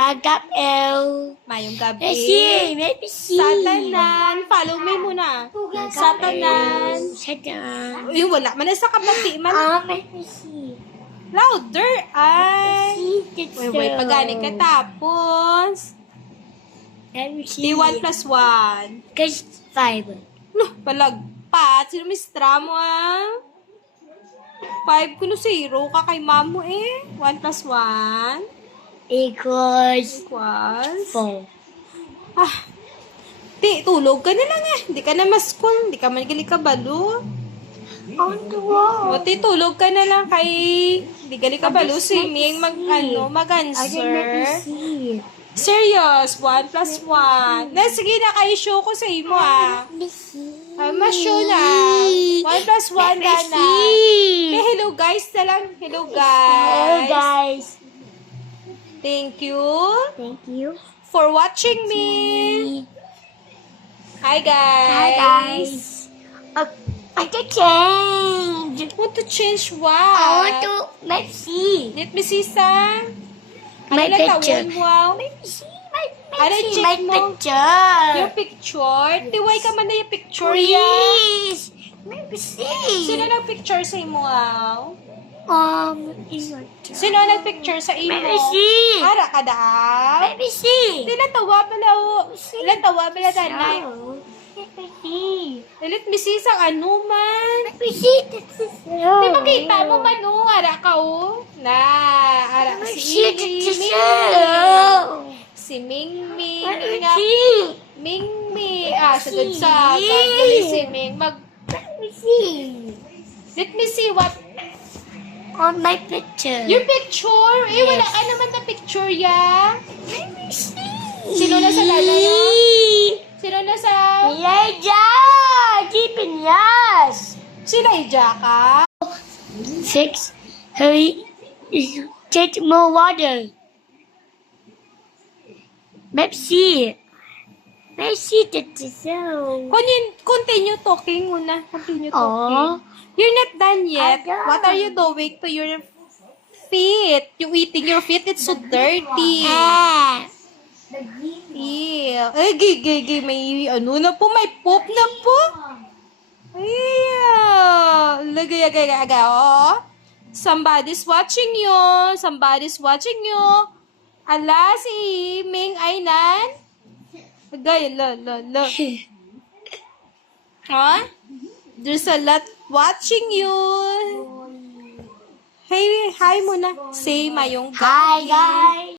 Magap L. Mayong gabi. Messi. Satanan. Follow me muna. Satanan. Satanan. Uy, wala man na sa kabati man. Messi. Louder. Ay. Wait, pagani ka tapos. Di 1 plus 1. Cause 5. No, palagpat. Sino mistra mo ah? 5 kuno 0 ka kay mamo eh. 1 plus 1. Equals Equals. 4. Ah. Ti, tulog ka na lang eh. Hindi ka na maskul. Hindi ka man gali ka balo. O, ti, tulog ka na lang kay... Hindi gali ka balo. Si Ming mag-answer. Serious. 1 plus 1. Na, sige na kayo show ko sa imo ah. Mas-show na. 1 plus 1 na na. Hello guys na lang. Hello Hello guys. guys. Thank you Thank you. for watching me. Hi guys. Hi guys. I can change. Want to change what? I want to Messi. Let me see some. My Ano na picture. tawon mo? Wow. Messi. Ano My check mo? picture. Yung picture? Tiway ka man na yung picture ya. Please. Messi. Sino nag-picture sa imo? Wow? Sino Sino nag-picture sa imo? Messi. Ara ka daw? Messi. Sila tawa pala o. Sila tawa pala danay. Messi. Let me see sang ano man. Messi. Di makita mo man o. Ara ka o. Na. Ara si Mingming. Mingming. Ah, sagad-sagad. Dali si Ming. Let me see what. On my picture. Your picture? Eh, wala ka naman na picture ya. Sino na sa lalo ya? Sino na sa... Yeja! Keeping yes! Sila ka? 6. Hurry. Take more water. Pepsi. Pepsi, that's so. Continue talking muna. Continue Aww. talking. You're not done yet. I'm done. What are you doing to your feet? You eating your feet? It's so dirty. Ew. Eh, gay. May ano na po? May poop na po? Ew. Lagay. Oh. Somebody's watching you. Somebody's watching you. Ala, si Ming Ainan. Lagay, la. Huh? There's a lot watching you. Hey, hi muna. Say mayong Hi, gabi. guys.